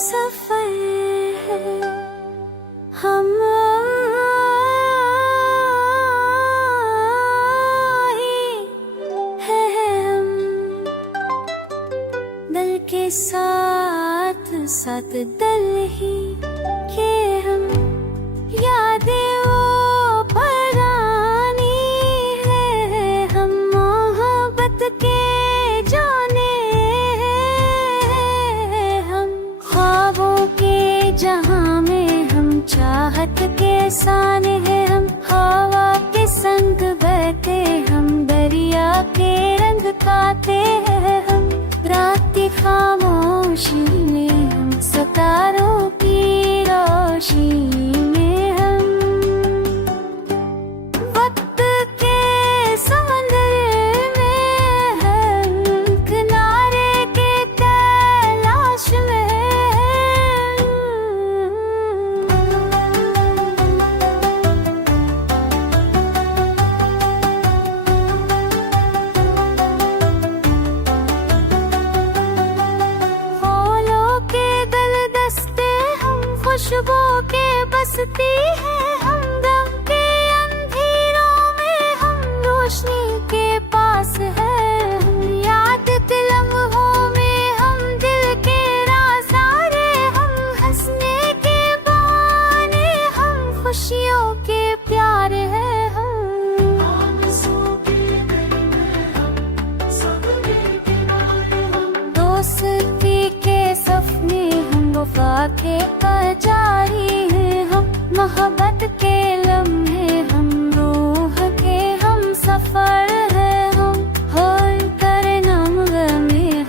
सफर है, हम दल के साथ साथ दल ही के हम, यादें वो पुरानी है, हम मोहब्बत के जाने हैं, हम ख्वाबों के जहां में हम चाहत के साने हैं, हम हवा के संग बहते, हम दरिया के रंग गाते हैं, हम रात की खामोशी में, हम सितारों की रोशनी में, हम वक्त के समंदर में, हम किनारे के तलाश में, खुशबू के बसती है, हम गम के अंधेरों में, हम रोशनी के पास है, हम याद के लम्हों में, हम दिल के राज़ारे, हम हंसने के बहाने, हम खुशियों के प्यार है, दोस्ती के सपने, हम वफा के जारी है, हम मोहब्बत के लम्हे, हम रूह के हम सफर है, हम होल कर नाम में,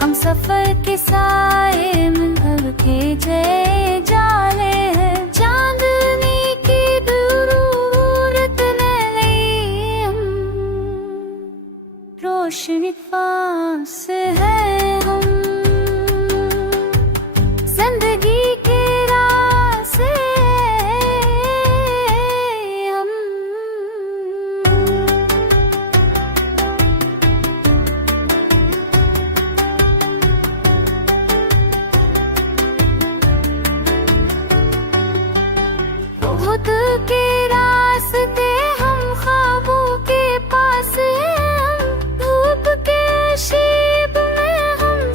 हम सफर के साए में भर के जय जाले हैं, चांदनी की जरूरत नहीं, हम रोशनी पास है, हम जिंदगी के रास्ते, हम खुद के रास्ते, हम ख्वाबों के पास, हम धूप के शीप में, हम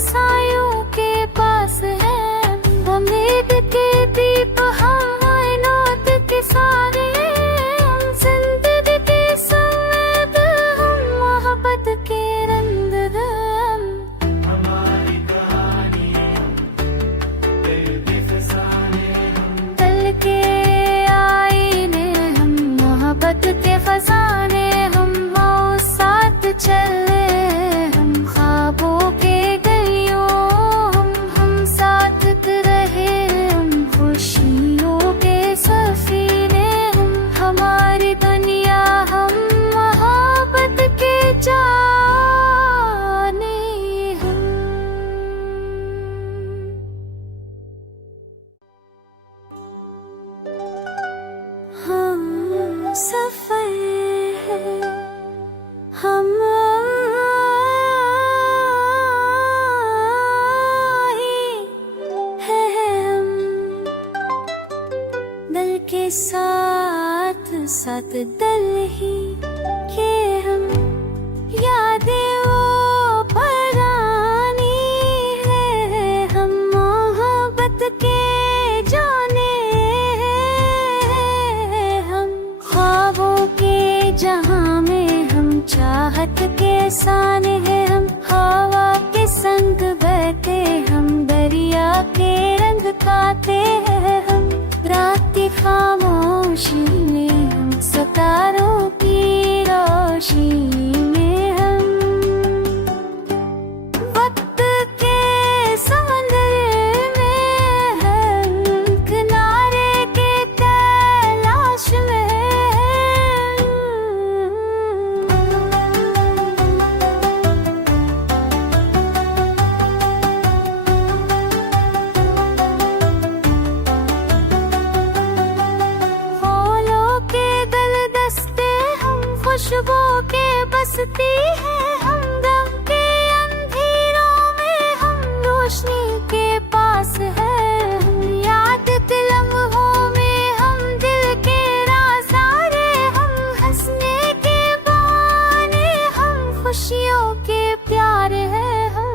के प्यार है हम।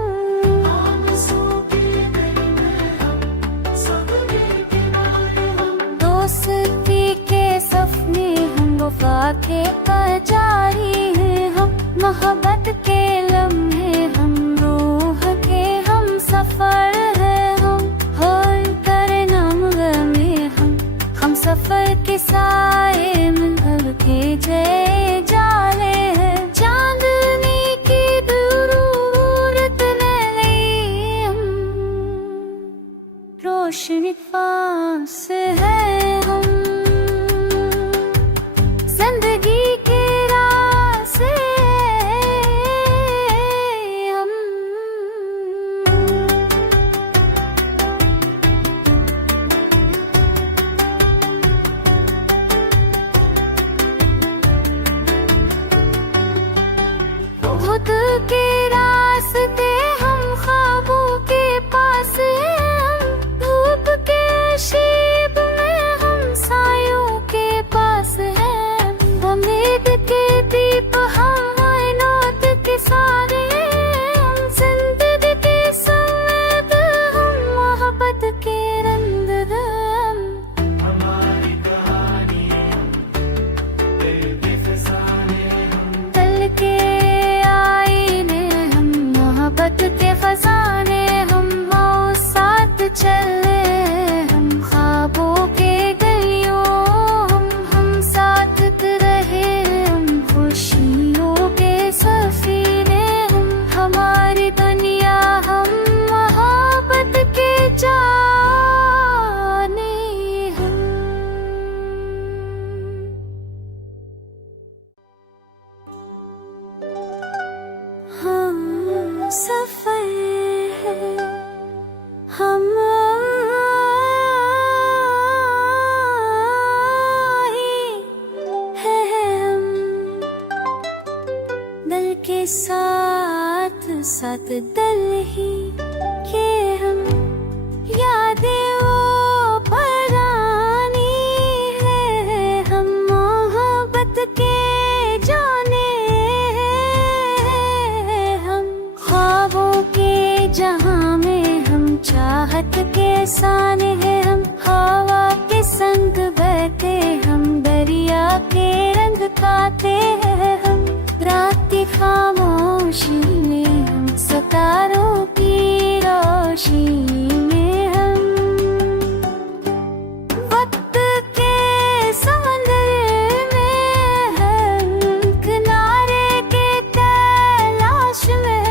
दोस्ती के सपने हम, वफा के जारी हैं हम, मोहब्बत के लम्हे हम, रूह के हम सफर है हम, होल कर नाम में हम सफर के साए मिलकर के जय जाले हैं। चांदनी की दूरत नहीं हम, रोशनी पास है हम, जिंदगी के रास्ते हम। खुद के रास्ते हम, ख्वाबों के पास हम, धूप के शीप में हम, सायों के पास हैं। उम्मीद के दीप हम, नौत के सारे हम, जिंदगी के संग हम, मोहब्बत के रंग हम। तल के आईने हम, मोहब्बत के फसाने हम, साथ चले हम, ख्वाबों के गलियों हम साथ रहे हम, खुशियों के सफीने हम, हमारी दुनिया हम, मोहब्बत के जाने हम। हम सफर है हम, दल के साथ साथ दल ही के हम, यादें वो पुरानी है हम, मोहब्बत के जाने हैं हम, ख्वाबों के जहां में हम, चाहत के साने हैं हम, हवा के संग बहते हम, दरिया के रंग खाते हैं हम, रात की खामोशी में हम, सितारों की रोशनी में हम, वक्त के समंदर में हम, किनारे के तलाश में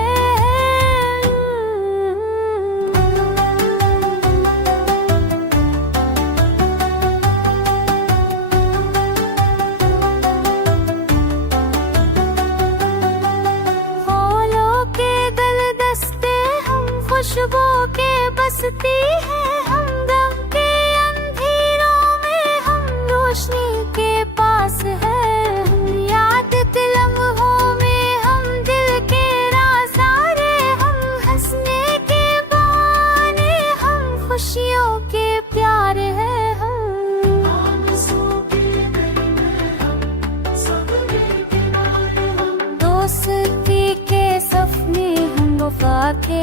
खुशबू के बसती है हमदम के अंधेरों में हम, रोशनी के पास है हम, याद के लम्हों में हम, दिल के राज़ारे हम, हंसने के बहाने हम, खुशियों के प्यार है हम। दोस्ती के सपने हम, वफा के